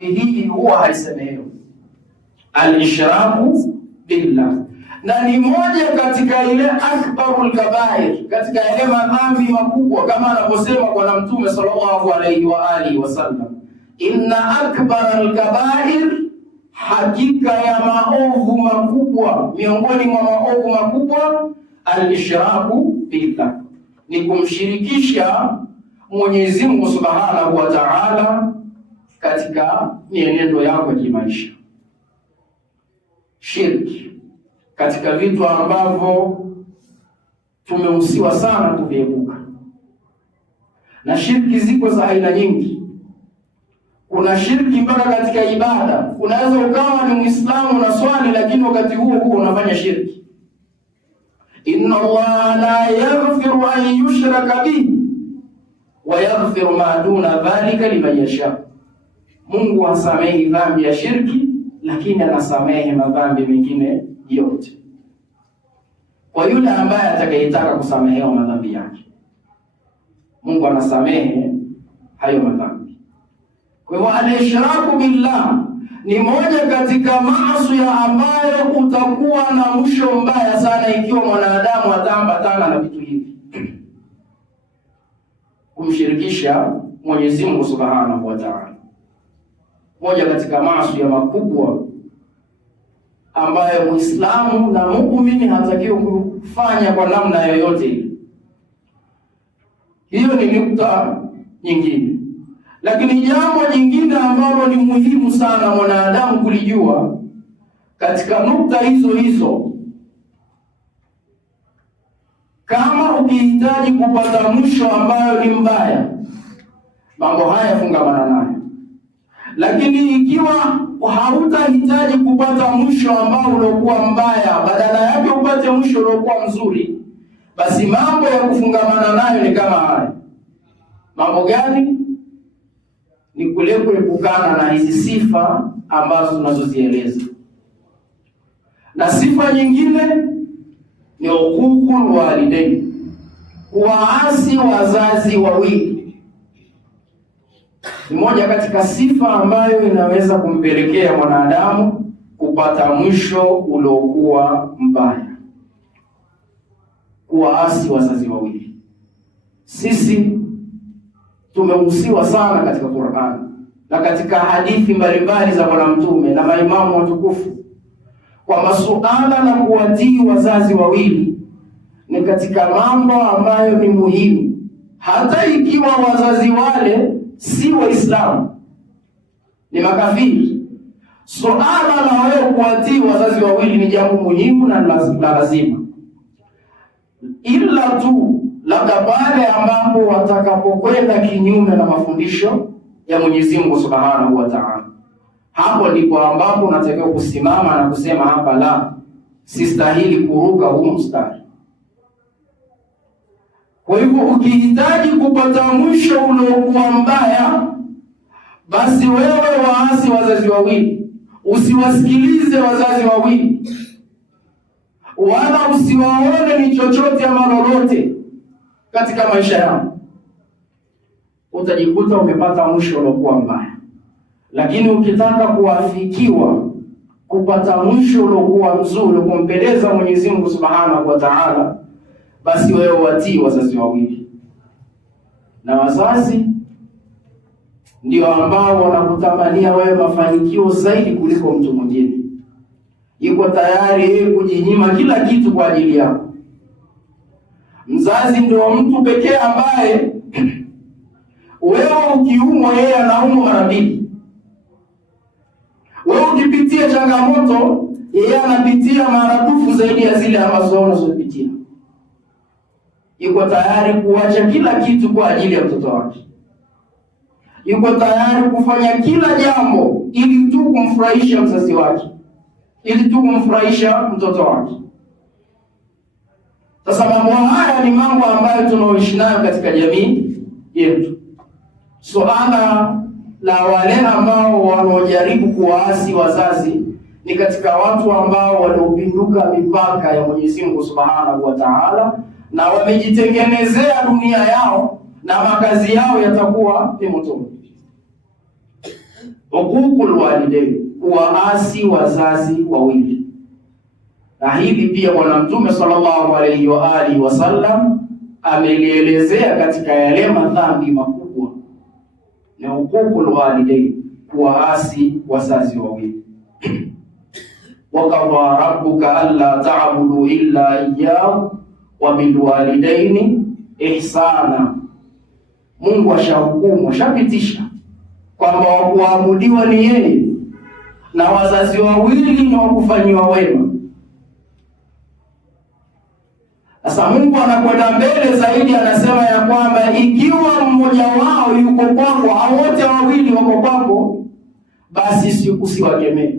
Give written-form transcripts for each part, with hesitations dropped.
hii huwa haisemewi al-ishraku billah, na ni moja katika ile akbarul kabair, katika yale madhambi makubwa, kama anavyosema Bwana Mtume sallallahu alayhi wa alihi wasallam, inna akbaral kabair, hakika ya maovu makubwa, miongoni mwa maovu makubwa, al-ishraku billah, ni kumshirikisha Mwenyezi Mungu Subhanahu wa Ta'ala katika mienendo yako ya kimaisha. Shirki katika vitu ambavyo tumehusiwa sana kuviepuka, na shirki ziko za aina nyingi. Kuna shirki mpaka katika ibada. Unaweza ukawa ni Muislamu na swali, lakini wakati huo unafanya shirki. Inna Allaha la yaghfiru an yushraka bihi wa yaghfiru ma duna dhalika liman yasha. Mungu hasamehi dhambi ya shirki, lakini anasamehe madhambi mengine yote kwa yule ambaye atakayetaka kusamehewa madhambi yake. Mungu anasamehe hayo madhambi. Kwa hivyo al-ishraku billah ni moja katika maasi ambayo utakuwa na mwisho mbaya sana ikiwa mwanadamu ataambatana na vitu hivi. Kumshirikisha Mwenyezi Mungu Subhanahu wa Ta'ala, moja katika maasi makubwa ambayo Muislamu na muumini hatakiwi kufanya kwa namna yoyote ile. Hiyo ni nukta nyingine. Lakini jambo jingine ambalo ni muhimu sana mwanadamu kulijua katika nukta hizo, kama ukihitaji kupata mwisho ambayo ni mbaya, mambo haya fungamana nayo. Lakini ikiwa hautahitaji kupata mwisho ambao uliokuwa mbaya, badala yake upate mwisho uliokuwa mzuri, basi mambo ya kufungamana nayo ni kama haya. Mambo gani? Ni kule kuepukana na hizi sifa ambazo tunazozieleza. Na sifa nyingine ni uququl walidain, kuwaasi wazazi wawili. Ni moja katika sifa ambayo inaweza kumpelekea mwanadamu kupata mwisho uliokuwa mbaya. Kuwaasi wazazi wawili. Sisi tumehusiwa sana katika Qur'an na katika hadithi mbalimbali za Bwana Mtume na maimamu watukufu kwa masuala na kuwatii wazazi wawili ni katika mambo ambayo ni muhimu, hata ikiwa wazazi wale si Waislamu, ni makafiri. Suala la wewe kuwatii wazazi wawili ni jambo muhimu na lazima, ila tu labda pale ambapo watakapokwenda kinyume na mafundisho ya Mwenyezi Mungu Subhanahu wa Ta'ala. Hapo ndipo ambapo unatakiwa kusimama na kusema hapa la, sistahili kuruka huu mstari. Kwa hivyo ukihitaji kupata mwisho uliokuwa mbaya, basi wewe waasi wazazi wawili, usiwasikilize wazazi wawili, wala usiwaone ni chochote ama lolote katika maisha yako. Utajikuta umepata mwisho uliokuwa mbaya. Lakini ukitaka kuafikiwa kupata mwisho uliokuwa mzuri, kumpendeza Mwenyezi Mungu Subhanahu wa Ta'ala, basi wewe watii wazazi wawili. Na wazazi ndio ambao wanakutamania wewe mafanikio zaidi kuliko mtu mwingine. Yuko tayari yeye kujinyima kila kitu kwa ajili yako. Mzazi ndio mtu pekee ambaye wewe ukiumwa yeye anaumwa mara mbili. Wewe ukipitia changamoto yeye anapitia maradufu zaidi ya zile ambazo unazopitia. Yuko tayari kuacha kila kitu kwa ajili ya mtoto wake. Yuko tayari kufanya kila jambo ili tu kumfurahisha mzazi wake, ili tu kumfurahisha mtoto wake. Sasa mambo haya ni mambo ambayo tunaoishi nayo katika jamii yetu. Suala la wale ambao wanaojaribu kuwaasi wazazi ni katika watu ambao waliopinduka mipaka ya Mwenyezi Mungu Subhanahu wa Ta'ala, na wamejitengenezea dunia yao na makazi yao yatakuwa ni motoni. Uququl walidain, kuwaasi wazazi wawili. Na hili pia Bwana Mtume sallallahu alayhi wa alihi wasallam amelielezea katika yale madhambi makubwa, na uququl walidain, kuwaasi wazazi wawili. Waqadha rabbuka alla ta'budu illa iyyahu wa bil walidaini ihsana. Mungu ashahukumu, ashapitisha kwamba kuabudiwa ni yeye na wazazi wawili na wakufanyiwa wema. Sasa Mungu anakwenda mbele zaidi, anasema ya kwamba ikiwa mmoja wao yuko kwako au wote wawili wako kwako, basi usiwakemee,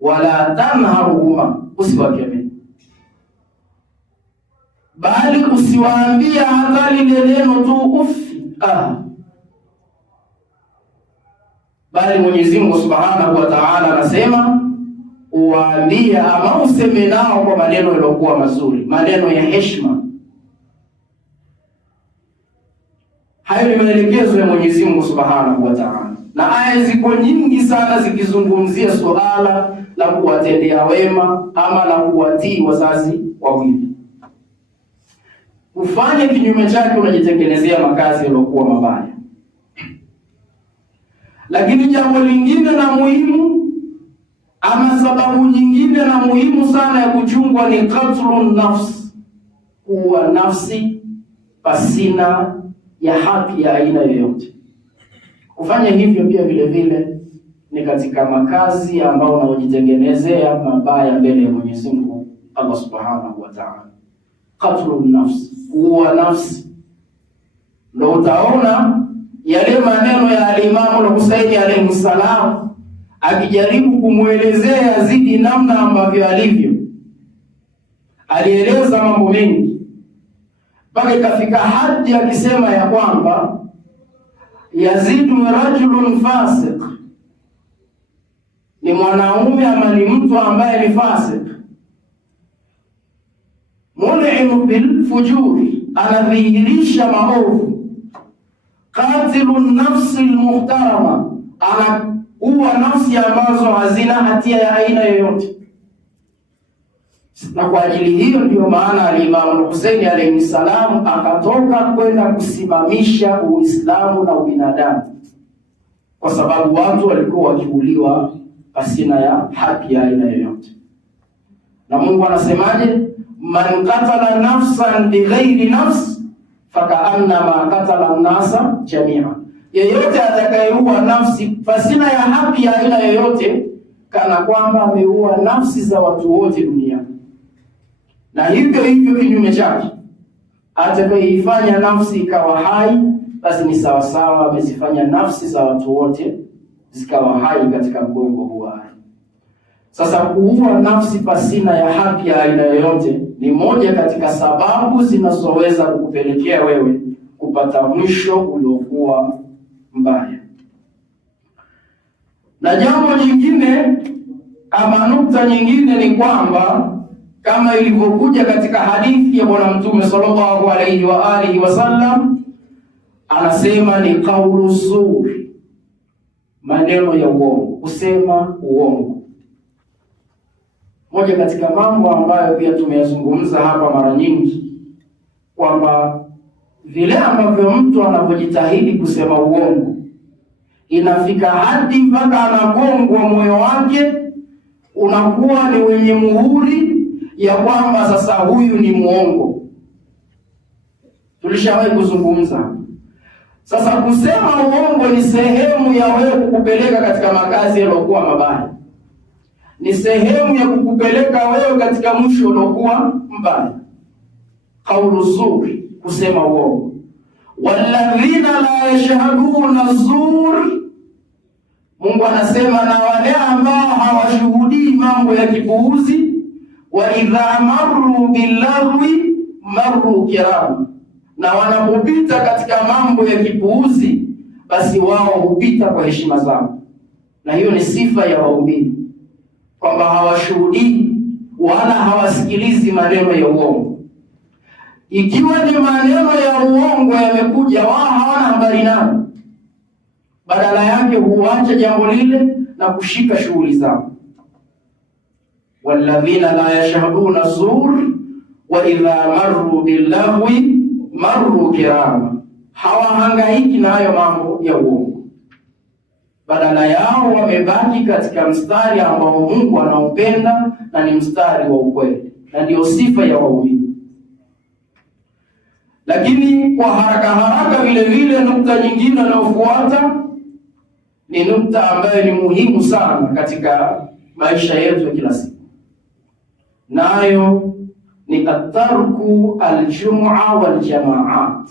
wala tanharuhuma, usiwakemee, bali usiwaambia hata lile neno tu ufi. Bali Mwenyezi Mungu Subhanahu wa Ta'ala anasema uwaambia ama useme nao kwa maneno yaliokuwa mazuri, maneno ya heshima. Hayo ni maelekezo ya Mwenyezi Mungu Subhanahu wa Ta'ala, na aya ziko nyingi sana zikizungumzia suala la kuwatendea wema ama la kuwatii wazazi wawili. Ufanye kinyume chake, unajitengenezea makazi yaliokuwa mabaya. Lakini jambo lingine na muhimu, ama sababu nyingine na muhimu sana ya kuchungwa ni qatlun nafs, kuwa nafsi pasina ya haki ya aina yoyote. Kufanya hivyo pia vile vile ni katika makazi ambao unajitengenezea mabaya mbele ya Mwenyezi Mungu Allah Subhanahu wa Ta'ala. Qatlun nafs, kuwa nafsi. Ndio utaona yale maneno ya al-Imam al-Husaini alayhi salam akijaribu kumuelezea Yazidi namna ambavyo alivyo. Alieleza mambo mengi mpaka ikafika hadi akisema ya kwamba Yazid rajulun fasiq, ni mwanaume ama ni mtu ambaye ni fasik, mul'im bil fujuri, anadhihirisha maovu, qatilun nafsi almuhtarama, anaua nafsi ambazo hazina hatia ya aina yoyote. Na kwa ajili hiyo ndio maana al-Imam al-Husaini alayhi salam akatoka kwenda kusimamisha Uislamu na ubinadamu, kwa sababu watu walikuwa wakiuliwa pasina ya haki ya aina yoyote. Na Mungu anasemaje? Man qatala nafsan bighairi nafs fakaannama qatala an-nasa jami'a, yeyote atakayeua nafsi pasina ya haki ya aina yoyote, kana kwamba ameua nafsi za watu wote duniani. Na hivyo hivyo kinyume chake, atakayeifanya nafsi ikawa hai, basi ni sawa sawa amezifanya nafsi za watu wote zikawa hai katika mgongo huu hai. Sasa kuua nafsi pasina ya haki ya aina yoyote ni moja katika sababu zinazoweza kukupelekea wewe kupata mwisho uliokuwa mbaya. Na jambo jingine ama nukta nyingine ni kwamba kama ilivyokuja katika hadithi ya Bwana Mtume sallallahu alayhi wa alihi wasallam, anasema ni kaulu zuri, maneno ya uongo, kusema uongo. Moja katika mambo ambayo pia tumeyazungumza hapa mara nyingi, kwamba vile ambavyo mtu anapojitahidi kusema uongo, inafika hadi mpaka anagongwa moyo wake unakuwa ni wenye muhuri ya kwamba sasa huyu ni muongo. Tulishawahi kuzungumza. Sasa kusema uongo ni sehemu ya wewe kukupeleka katika makazi yaliokuwa mabaya, ni sehemu ya kukupeleka wewe katika mwisho uliokuwa mbaya. Kaulu zuri, kusema uongo. Walladhina la yashhaduna zur, Mungu anasema na wale ambao hawashuhudii mambo ya kipuuzi, wa idha marru billaghwi marru kiram, na wanapopita katika mambo ya kipuuzi basi wao hupita kwa heshima zao. Na hiyo ni sifa ya waumini, kwamba hawashuhudii wala hawasikilizi maneno ya uongo. Ikiwa ni maneno ya uongo yamekuja, wao hawana habari nayo. badala yake huacha jambo lile na kushika shughuli zao. Walladhina la yashhaduna zur wa idha marru billahwi marru kirama, hawahangaiki na hayo mambo ya uongo, badala yao wamebaki katika mstari ambao Mungu anaupenda na ni mstari wa ukweli, na ndio sifa ya waumini. Lakini kwa haraka vile vile, nukta nyingine inayofuata ni nukta ambayo ni muhimu sana katika maisha yetu ya kila siku, nayo ni atarku aljum'a wal jamaat,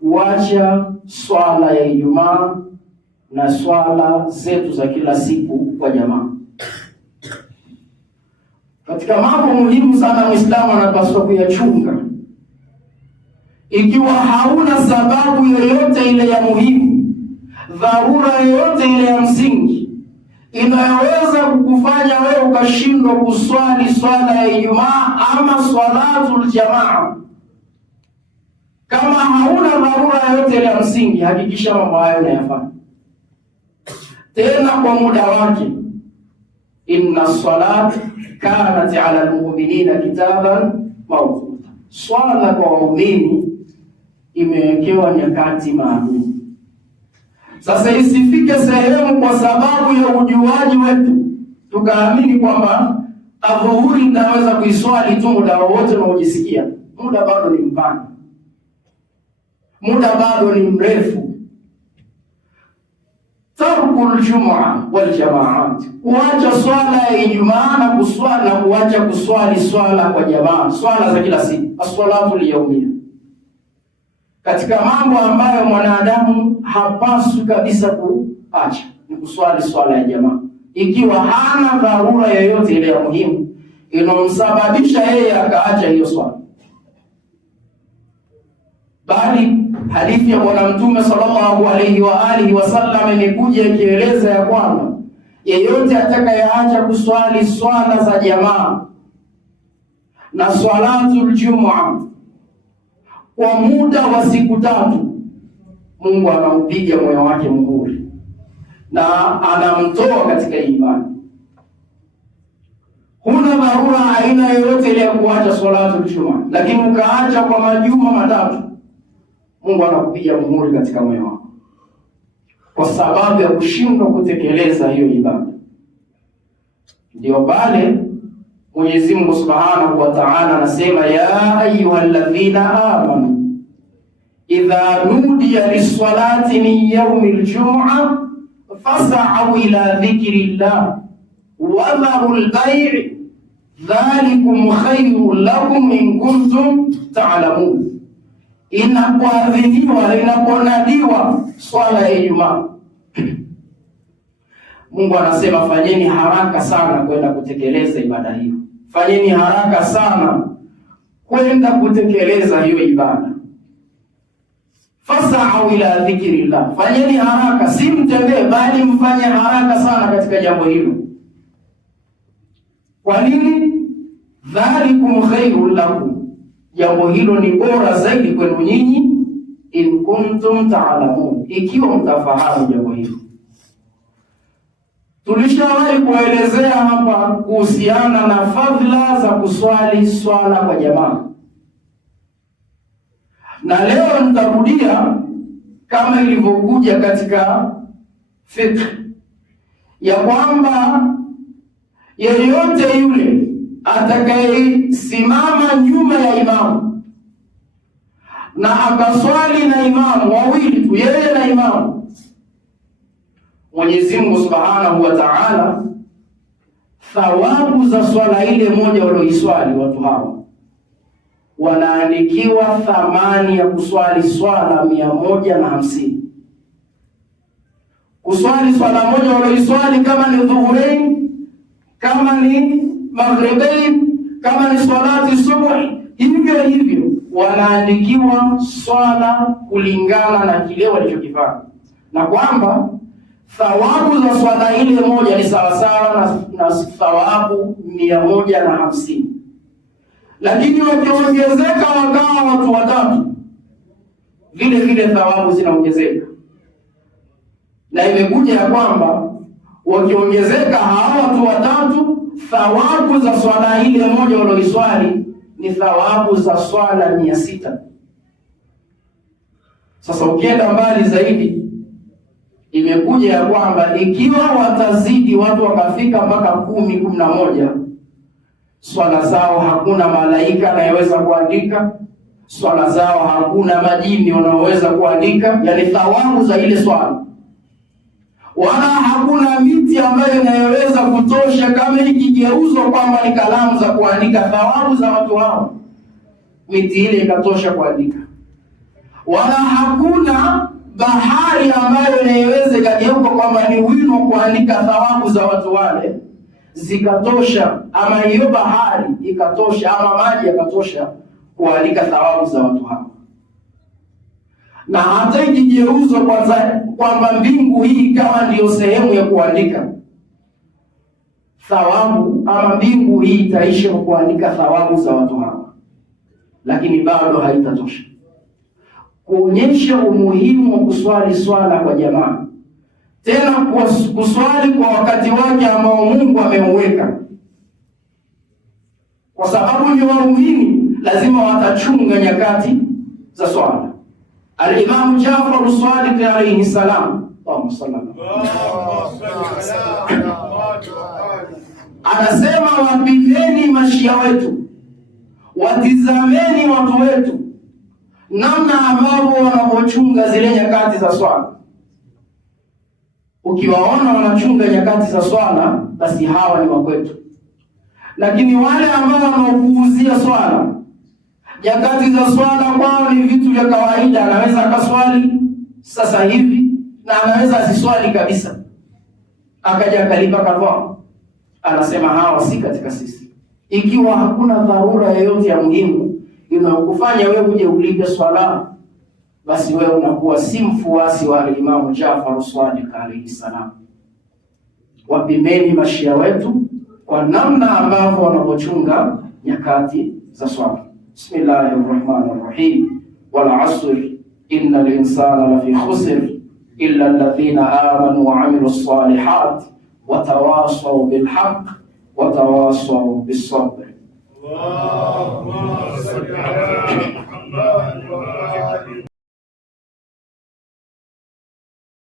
kuacha swala ya Ijumaa na swala zetu za kila siku kwa jamaa. Katika mambo muhimu sana Muislamu anapaswa kuyachunga. Ikiwa hauna sababu yoyote ile ya muhimu, dharura yoyote ile ya msingi inayoweza kukufanya wewe ukashindwa kuswali swala ya Ijumaa ama swalatul jamaa, kama hauna dharura yoyote ile ya msingi, hakikisha mambo hayo unayafanya tena kwa muda wake. Inna salat kanat ala almu'minina kitaban mawquta, swala kwa waumini imewekewa nyakati maalum. Sasa isifike sehemu kwa sababu ya ujuaji wetu tukaamini kwamba adhuhuri naweza kuiswali tu muda wowote unaojisikia. Muda bado ni mpana, muda bado ni mrefu. Tarkul jum'a wal jamaat, kuacha swala ya Ijumaa na kuswali na kuacha kuswali swala kwa jamaa, swala za kila siku, as-salatu al-yawmiyya, katika mambo ambayo mwanadamu hapaswi kabisa kuacha ni kuswali swala ya jamaa, ikiwa hana dharura yoyote ile ya muhimu inomsababisha yeye akaacha hiyo swala. Bali hadithi ya Bwana Mtume sallallahu alayhi wa alihi wasallam imekuja ikieleza ya kwamba yeyote atakayeacha kuswali swala za jamaa na swalatul jum'a kwa muda wa siku 3, Mungu anampiga moyo wake muhuri na anamtoa katika imani. Huna dharura aina yoyote ile ya kuacha swalatul jum'a, lakini ukaacha kwa majuma 3, Mungu anakupiga muhuri katika moyo wako kwa sababu ya kushindwa kutekeleza hiyo ibada. Ndio pale Mwenyezi Mungu Subhanahu wa Ta'ala anasema, ya ayyuhalladhina amanu idha nudiya lis-salati min yawmil jum'a fas'au ila dhikrillah wa dharul bay' dhalikum khayrun lakum in kuntum ta'lamun. Inapoadhiniwa, inaponadiwa swala ya Ijumaa, Mungu anasema fanyeni haraka sana kwenda kutekeleza ibada hiyo. Fanyeni haraka sana kwenda kutekeleza hiyo ibada. Fas'au ila dhikrillah, fanyeni haraka, si mtembee bali mfanye haraka sana katika jambo hilo. Kwa nini? Dhalikum khairul lakum, jambo hilo ni bora zaidi kwenu nyinyi, in kuntum ta'lamun, ikiwa mtafahamu jambo hilo. Tulishawahi kuelezea hapa kuhusiana na fadhila za kuswali swala kwa jamaa, na leo nitarudia kama ilivyokuja katika fiqh ya kwamba yeyote yule atakayesimama nyuma ya imamu na akaswali na imamu wawili tu, yeye na imamu, Mwenyezi Mungu Subhanahu wa Ta'ala thawabu za swala ile moja walioiswali watu hao wanaandikiwa thamani ya kuswali swala 150. Kuswali swala moja walioiswali, kama ni dhuhurain, kama ni maghribain, kama ni salati subuhi, hivyo wanaandikiwa swala kulingana na kile walichokifanya, na kwamba thawabu za swala ile moja ni sawasawa na thawabu 150. Lakini wakiongezeka wakawa watu watatu, vile vile thawabu zinaongezeka. na imekuja ya kwamba wakiongezeka hawa watu watatu, thawabu za swala ile moja walioiswali ni thawabu za swala 600. Sasa ukienda mbali zaidi, imekuja ya kwamba ikiwa watazidi watu wakafika mpaka 10, 11, swala zao hakuna malaika anayeweza kuandika, swala zao hakuna majini wanaoweza kuandika, yani thawabu za ile swala, wala hakuna miti ambayo inayoweza kutosha kama ikigeuzwa kwamba ni kalamu za kuandika thawabu za watu hao, miti ile ikatosha kuandika, wala hakuna bahari ambayo inayoweza ikageuka kwamba ni wino kuandika thawabu za watu wale zikatosha, ama hiyo bahari ikatosha, ama maji yakatosha kuandika thawabu za watu hao. Na hata ikigeuzwa kwamba mbingu hii kama ndiyo sehemu ya kuandika thawabu, ama mbingu hii itaisha kuandika thawabu za watu hao, lakini bado haitatosha, kuonyesha umuhimu wa kuswali swala kwa jamaa, tena kuswali kwa wakati wake ambao Mungu ameuweka, kwa sababu ni waumini lazima watachunga nyakati za swala. Al-Imam Jafar as-Sadiq alayhi salam, anasema wapimeni mashia wetu, watizameni watu wetu namna ambavyo wanavyochunga zile nyakati za swala. Ukiwaona wanachunga nyakati za swala, basi hawa ni wakwetu. Lakini wale ambao wanaopuuzia swala, nyakati za swala kwao ni vitu vya kawaida, anaweza akaswali sasa hivi na anaweza asiswali kabisa, akaja akalipa kadhaa, anasema hawa si katika sisi. Ikiwa hakuna dharura yoyote ya muhimu inayokufanya wewe uje ulipe swala, basi wewe unakuwa si mfuasi wa Imam Jafar as-Sadiq alayhi salam. Wapimeni mashia wetu kwa namna ambavyo wanavyochunga nyakati za swala. Bismillahirrahmanirrahim. Wal 'asr innal insana lafi khusr illa alladhina amanu wa 'amilus salihat wa tawasaw bil haqq wa tawasaw bis sabr. Allahumma salli ala Muhammad.